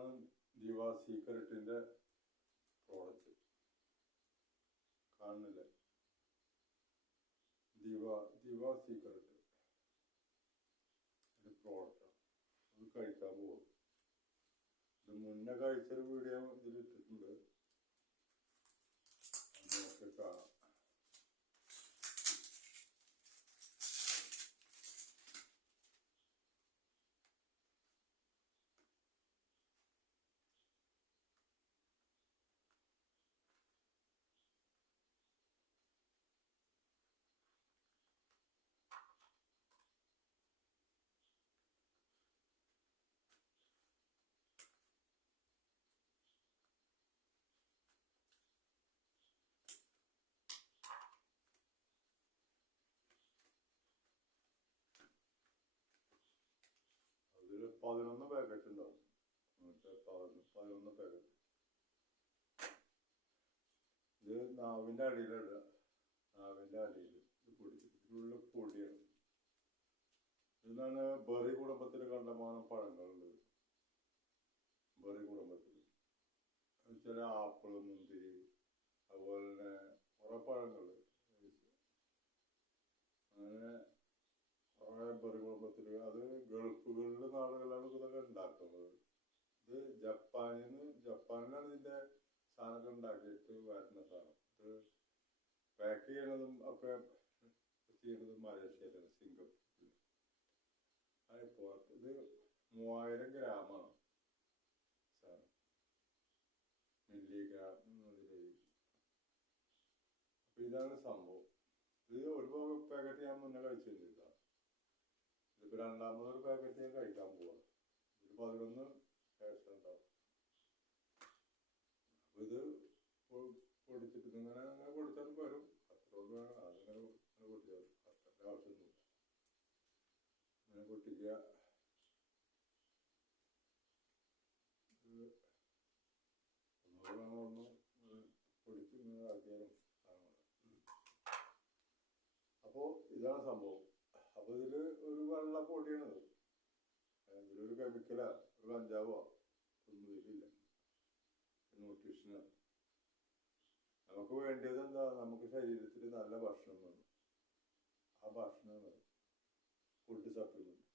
ഇതാണ് ദിവ സീക്രട്ടിന്റെ പ്രോഡക്റ്റ്. കാണുന്നില്ലേ? ദിവ സീക്രട്ട് ഒരു പ്രോഡക്റ്റാണ്. അത് കഴിക്കാൻ പോകും. ഇത് മുന്നേ കഴിച്ചൊരു വീഡിയോ ഇതിൽ ഇട്ടിട്ടുണ്ട്, നോക്കി കാണാം. അതിൽ 11 പാക്കറ്റ് ഉണ്ടാവും. 11 പാക്കറ്റ്. ഇത് നാവിൻ്റെ അടിയിലിടുക. നാവിൻ്റെ അടിയിൽ ഇത് പൊടിച്ചിട്ട് ഇതിലുള്ള പൊടിയാണ്. ഇതാണ് ബെറി കുടുംബത്തിൽ കണ്ടമാനം പഴങ്ങളുള്ളത്. ബെറി കുടുംബത്തിൽ ചില ആപ്പിൾ, മുന്തിരി, അതുപോലെ തന്നെ കുറെ പഴങ്ങൾ, അങ്ങനെ കുറെ ബെറി കുടുംബത്തിൽ. അത് ഗൾഫുകളിലെ നാടുകളിലാണ് ഇതൊക്കെ ഉണ്ടാക്കുന്നത്. ഇത് ജപ്പാനിലാണ് ഇതിന്റെ സാധനമൊക്കെ ഉണ്ടാക്കിയിട്ട് വരുന്ന സാധനം. ഇത് പാക്ക് ചെയ്യണതും ഒക്കെ ചെയ്യുന്നത് മലേഷ്യയിലാണ്, സിംഗപ്പൂരിൽ. അതിപ്പോൾ ഇത് 3000 ഗ്രാമാണ് സാധനം, മില്ലിഗ്രാം. അപ്പൊ ഇതാണ് സംഭവം. ഇത് ഒരു പാക്കറ്റ് ഞാൻ മുന്നേ കഴിച്ചിരുന്നില്ല. ഇതിപ്പോ രണ്ടാമതൊരു പാക്കറ്റ് ഞാൻ കഴിക്കാൻ പോവാണ്. ഇതിൽ 11 ടേസ്റ്റ് ഉണ്ടാവും. അപ്പൊ ഇത് പൊടിച്ചിട്ട് ഇങ്ങനെ അങ്ങനെ പൊടിച്ചാലും വരും. അത്രയോട് അതിങ്ങനെ പൊട്ടിച്ചാൽ അത്ര ആവശ്യമൊന്നുമില്ല. അങ്ങനെ പൊട്ടിക്കുക. ഒന്ന് പൊടിച്ച് ഇങ്ങനെ ആക്കിയാലും. അപ്പോ ഇതാണ് സംഭവം. അപ്പൊ ഇതില് ഒരു വെള്ള പൊടിയാണിത്. ഇതിലൊരു കെമിക്കലാ, ഒരു കഞ്ചാവോ ഒന്നും ഇതിലില്ല. ന്യൂട്രീഷനാണ്. നമുക്ക് വേണ്ടിയത് എന്താ? നമുക്ക് ശരീരത്തിൽ നല്ല ഭക്ഷണം വേണം. ആ ഭക്ഷണമാണ് ഫുഡ് സപ്ലിമെന്റ്.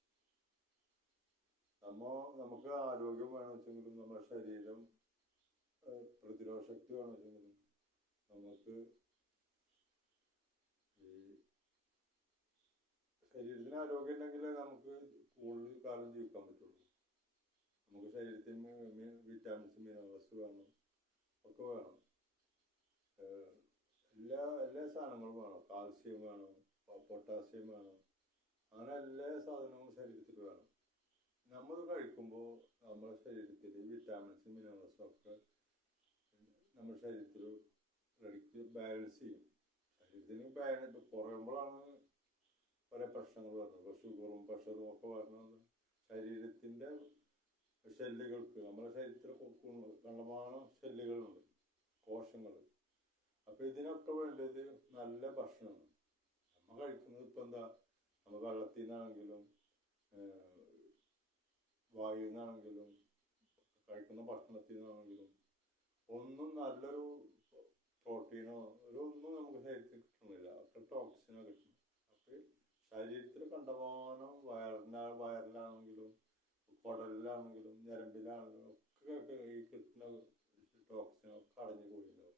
നമുക്ക് ആരോഗ്യം വേണമെന്ന് വെച്ചെങ്കിലും, നമ്മുടെ ശരീരം പ്രതിരോധ ശക്തി വേണമെന്ന് വെച്ചെങ്കിലും, നമുക്ക് ഈ ശരീരത്തിന് ആരോഗ്യം ഉണ്ടെങ്കിലേ നമുക്ക് കൂടുതൽ കാലം ജീവിക്കാൻ പറ്റുള്ളൂ. നമുക്ക് ശരീരത്തിന് വിറ്റാമിൻസ്, മിനറൽസ് വേണം, ഒക്കെ വേണം. എല്ലാ സാധനങ്ങളും വേണം. കാൽസ്യം വേണം, പൊട്ടാസ്യം വേണം, അങ്ങനെ എല്ലാ സാധനങ്ങളും ശരീരത്തിൽ വേണം. നമ്മൾ കഴിക്കുമ്പോൾ നമ്മുടെ ശരീരത്തിൽ വിറ്റാമിൻസും മിനറൽസും ഒക്കെ നമ്മുടെ ശരീരത്തിൽ റെഡിക്ക് ബാലൻസ് ചെയ്യും. ശരീരത്തിന് കുറയുമ്പോഴാണ് പല പ്രശ്നങ്ങൾ വരുന്നത്. ഷുഗറും പ്രഷറും ഒക്കെ വരുന്നത് ശരീരത്തിന്റെ ഷെല്ലുകൾക്ക്. നമ്മുടെ ശരീരത്തിൽ കണ്ടമാനം ഷെല്ലുകളുണ്ട്, കോശങ്ങൾ. അപ്പൊ ഇതിനൊക്കെ വേണ്ടത് നല്ല ഭക്ഷണമാണ്. നമ്മൾ കഴിക്കുന്നത് ഇപ്പൊ എന്താ? നമ്മൾ വെള്ളത്തിൽ നിന്നാണെങ്കിലും വായുവിൽ നിന്നാണെങ്കിലും കഴിക്കുന്ന ഭക്ഷണത്തിൽ നിന്നാണെങ്കിലും ഒന്നും നല്ലൊരു പ്രോട്ടീനോ ഒന്നും നമുക്ക് ശരീരത്തിൽ കിട്ടുന്നില്ല. ഒക്കെ ടോക്സിനോ കിട്ടുന്നു. അപ്പൊ ശരീരത്തിൽ കണ്ടമാനം വയറിലാണെങ്കിലും കുടലിലാണെങ്കിലും ഞരമ്പിലാണെങ്കിലും ഒക്കെ ഈ കിട്ടുന്ന ടോക്സിനൊക്കെ അടഞ്ഞു കൂടിയിട്ടുണ്ടാവും.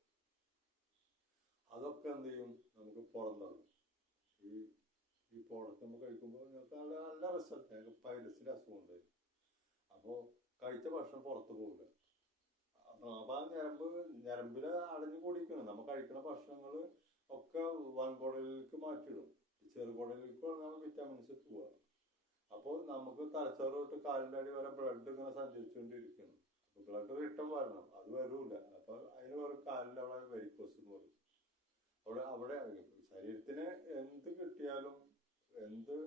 അതൊക്കെ എന്ത് ചെയ്യും? നമുക്ക് പുറന്തള്ളും. ഈ പ്രോഡക്റ്റ് നമ്മൾ കഴിക്കുമ്പോൾ നിങ്ങൾക്ക് നല്ല റിസൾട്ട്. ഞങ്ങൾക്ക് പൈലസിന്റെ അസുഖം ഉണ്ടായിരുന്നു. അപ്പോൾ കഴിച്ച ഭക്ഷണം പുറത്തു പോകില്ല. അപ്പൊ ആ ഞരമ്പില് അടഞ്ഞു കൂടിക്കണം. നമ്മൾ കഴിക്കുന്ന ഭക്ഷണങ്ങൾ ഒക്കെ വൻകുടലിലേക്ക് മാറ്റിയിടും. ചെറുകുടലിലേക്കാണ് വിറ്റാമിൻസ് പോവുക. അപ്പോൾ നമുക്ക് തലച്ചോറ് തൊട്ട് കാലിൻ്റെ അടി വരെ ബ്ലഡ് ഇങ്ങനെ സഞ്ചരിച്ചുകൊണ്ടിരിക്കണം. അപ്പൊ ബ്ലഡ് റിട്ടേൺ വരണം. അത് വരൂല. അപ്പൊ അതിന് വേറെ കാലിൻ്റെ അവിടെ വെരിക്കോസ് എന്ന് പറയും. അവിടെ ശരീരത്തിന് എന്ത് കിട്ടിയാലും, എന്ത്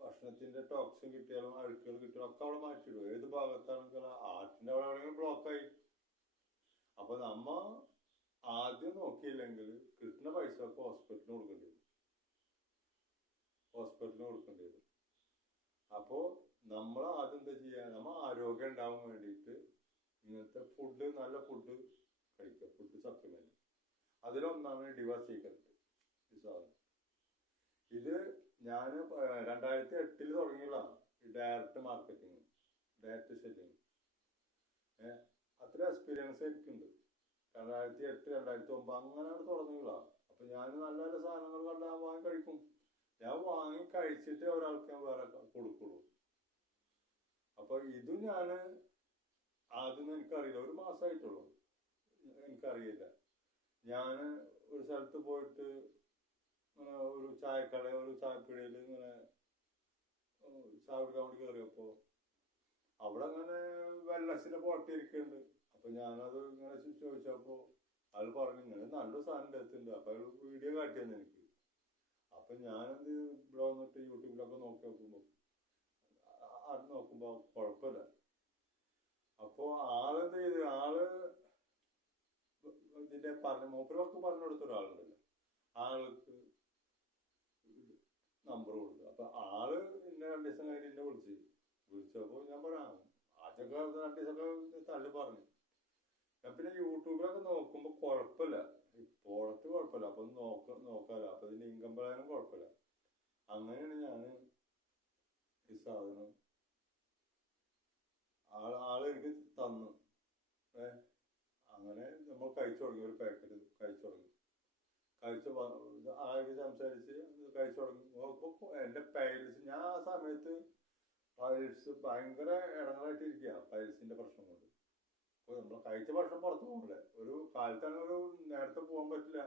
ഭക്ഷണത്തിന്റെ ടോക്സിൻ കിട്ടിയാലും, അഴുക്കുകൾ കിട്ടിയാലും ഒക്കെ അവിടെ മാറ്റിയിടും. ഏത് ഭാഗത്താണെങ്കിൽ ആർട്ടിന്റെ അവിടെ എവിടെയെങ്കിലും ബ്ലോക്കായി. അപ്പൊ നമ്മ ആദ്യം നോക്കിയില്ലെങ്കിൽ കിട്ടുന്ന പൈസ ഒക്കെ ഹോസ്പിറ്റലിന് കൊടുക്കേണ്ടി വരും. അപ്പോ നമ്മൾ ആദ്യം എന്താ ചെയ്യുക, നമ്മൾ ആരോഗ്യം ഉണ്ടാവാൻ വേണ്ടിയിട്ട് ഇങ്ങനത്തെ ഫുഡ്, നല്ല ഫുഡ് കഴിക്കുക, ഫുഡ് സപ്ലിമെന്റ്. അതിലൊന്നാണ് ഡിവാസീക്രട്ട് ഈ സാധനം. ഇത് ഞാൻ 2008 തുടങ്ങിയതാണ് ഈ ഡയറക്റ്റ് മാർക്കറ്റിങ്, ഡയറക്റ്റ് സെല്ലിങ്. അത്ര എക്സ്പീരിയൻസ് എനിക്കുണ്ട്. 2008 2009 അങ്ങനെയാണ് തുടങ്ങിയതാണ്. അപ്പൊ ഞാൻ നല്ല നല്ല സാധനങ്ങൾ കണ്ടാൽ വാങ്ങി കഴിക്കും. ഞാൻ വാങ്ങി കഴിച്ചിട്ട് ഒരാൾക്ക് ഞാൻ വേറെ കൊടുക്കുള്ളൂ. അപ്പൊ ഇത് ഞാൻ ആദ്യം എനിക്കറിയില്ല, 1 മാസമായിട്ടുള്ളൂ, എനിക്കറിയില്ല. ഞാൻ ഒരു സ്ഥലത്ത് പോയിട്ട് ഒരു ചായക്കട, ഒരു ചായപ്പീടിയിൽ ഇങ്ങനെ ചായ കുടിക്കാൻ വേണ്ടി കയറിയപ്പോ അവിടെ അങ്ങനെ വെള്ളസിന്റെ പോട്ടി ഇരിക്കുന്നുണ്ട്. അപ്പൊ ഞാനത് ഇങ്ങനെ ചോദിച്ചപ്പോ അയാൾ പറഞ്ഞു ഇങ്ങനെ നല്ലൊരു സാധനം എടുത്തിട്ടുണ്ട്. അപ്പൊ അയാൾ വീഡിയോ കാട്ടിയെന്ന് എനിക്ക്. അപ്പൊ ഞാനത് ഇവിടെ വന്നിട്ട് യൂട്യൂബിലൊക്കെ നോക്കുമ്പോ കുഴപ്പമില്ല. അപ്പൊ ആളെന്ത് ചെയ്ത്, ആള് ഇതിന്റെ മൂപ്പരൊക്കെ പറഞ്ഞു കൊടുത്ത ഒരാളുണ്ടല്ലോ, ആൾക്ക് നമ്പർ കൊടുത്തു. അപ്പൊ ആള് എന്നെ 2 ദിവസം കഴിഞ്ഞ് എന്നെ വിളിച്ചപ്പോ ഞാൻ പറയാം, ആദ്യമൊക്കെ 2 ദിവസമൊക്കെ തള്ളി പറഞ്ഞു. ഞാൻ പിന്നെ യൂട്യൂബിലൊക്കെ നോക്കുമ്പോ കുഴപ്പമില്ല, ഈ പ്രോഡക്റ്റ് കുഴപ്പമില്ല, അപ്പൊ നോക്കാലോ, അപ്പൊ ഇതിന്റെ ഇൻകം പ്ലാനും കുഴപ്പമില്ല. അങ്ങനെയാണ് ഞാൻ ഈ സാധനം ആള് എനിക്ക് തന്നു. അങ്ങനെ നമ്മൾ കഴിച്ചു തുടങ്ങി, ഒരു പാക്കറ്റ് കഴിച്ചു തുടങ്ങി. ആകെ സംസാരിച്ച് കഴിച്ചു തുടങ്ങി. നോക്കുമ്പോ എന്റെ പൈൽസ്, ഞാൻ ആ സമയത്ത് പൈൽസ് ഭയങ്കര ഇടങ്ങളായിട്ടിരിക്കുക, പൈൽസിന്റെ പ്രശ്നം കൊണ്ട്. അപ്പൊ നമ്മൾ കഴിച്ച ഭക്ഷണം പുറത്ത് പോകില്ല, ഒരു കാലത്താണ് നേരത്തെ പോകാൻ പറ്റില്ല.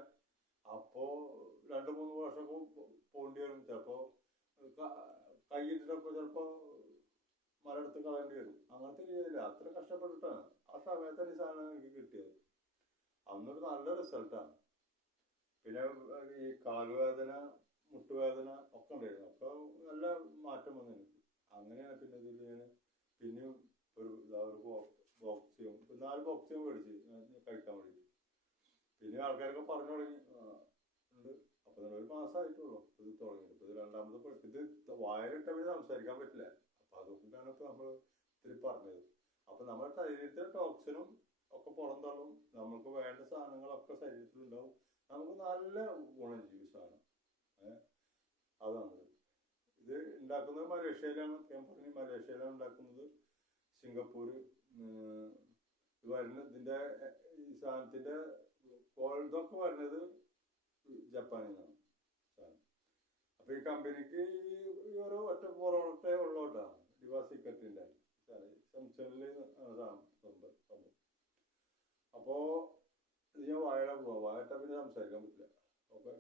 അപ്പോ 2-3 വർഷമൊക്കെ പോകേണ്ടി വരും. ചിലപ്പോ കൈയിട്ടിട്ടപ്പോ ചിലപ്പോ മരടുത്ത് കളയേണ്ടി വരും. അങ്ങനത്തെ രീതിയില്ല, അത്ര കഷ്ടപ്പെട്ടിട്ടാണ് ആ സമയത്താണ് ഈ സാധനം എനിക്ക് കിട്ടിയത്. അന്നൊരു നല്ല റിസൾട്ടാണ്. പിന്നെ ഈ കാലുവേദന, മുട്ടുവേദന ഒക്കെ ഉണ്ടായിരുന്നു. അപ്പൊ നല്ല മാറ്റം വന്നു എനിക്ക്. അങ്ങനെയാണ് പിന്നെ ഇതിൽ ഞാൻ പിന്നെയും ഒരു ബോക്സിയും 4 ബോക്സിയും മേടിച്ച് കഴിക്കാൻ വേണ്ടി. പിന്നെ ആൾക്കാരൊക്കെ പറഞ്ഞു തുടങ്ങി ഉണ്ട്. അപ്പൊ 1 മാസമായിട്ടുള്ളൂ ഇത് തുടങ്ങിയത്. ഇപ്പൊ ഇത് 2ാമത്. ഇത് വായിലിട്ട പിന്നെ സംസാരിക്കാൻ പറ്റില്ല. അപ്പൊ അതുകൊണ്ടാണ് ഇപ്പൊ നമ്മൾ ഇത്തിരി പറഞ്ഞത്. അപ്പൊ നമ്മുടെ ശരീരത്തിലെ ടോക്സിനും ഒക്കെ പുറന്തള്ളും, നമുക്ക് വേണ്ട സാധനങ്ങളൊക്കെ ശരീരത്തിലുണ്ടാവും, നമുക്ക് നല്ല ഗുണം ചെയ്യും സാധനം. അതാണ് ഇത് ഉണ്ടാക്കുന്നത് മലേഷ്യയിലാണ്. ഞാൻ പറഞ്ഞു, മലേഷ്യയിലാണ് ഉണ്ടാക്കുന്നത്. സിംഗപ്പൂര് വരുന്നത്, ഇതിന്റെ ഈ സാധനത്തിന്റെ ഇതൊക്കെ വരുന്നത് ജപ്പാനിൽ നിന്നാണ് സാധനം. അപ്പൊ ഈ കമ്പനിക്ക് ഈ ഒരു ഒറ്റ പ്രോഡക്റ്റേ ഉള്ളോട്ടാ, ഡിവാസീക്രട്ടിന്റെ സംഭവം. അപ്പോ ഇത് ഞാൻ വായട പോവാം, വായട്ട പിന്നെ സംസാരിക്കാൻ പറ്റില്ല. ഓക്കെ.